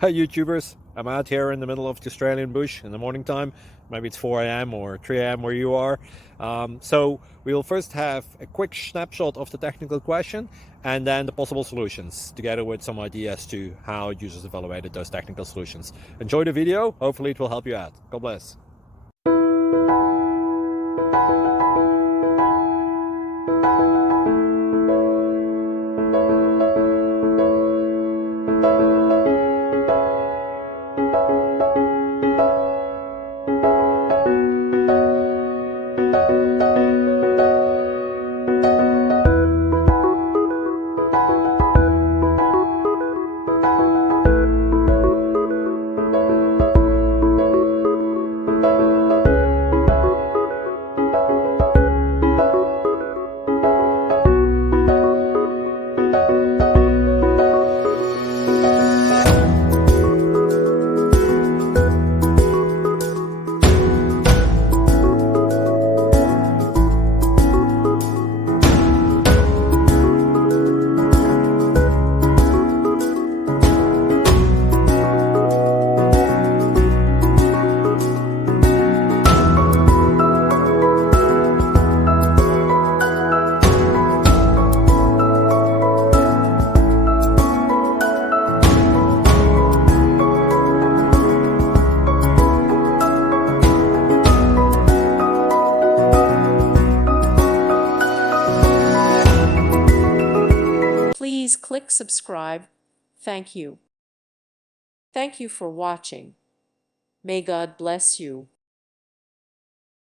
Hey YouTubers, I'm out here in the middle of the Australian bush in the morning time. Maybe it's 4 a.m. or 3 a.m. where you are. So we'll first have a quick snapshot of the technical question and then the possible solutions, together with some ideas to how users evaluated those technical solutions. Enjoy the video, hopefully it will help you out. God bless. Please click subscribe. Thank you. Thank you for watching. May God bless you.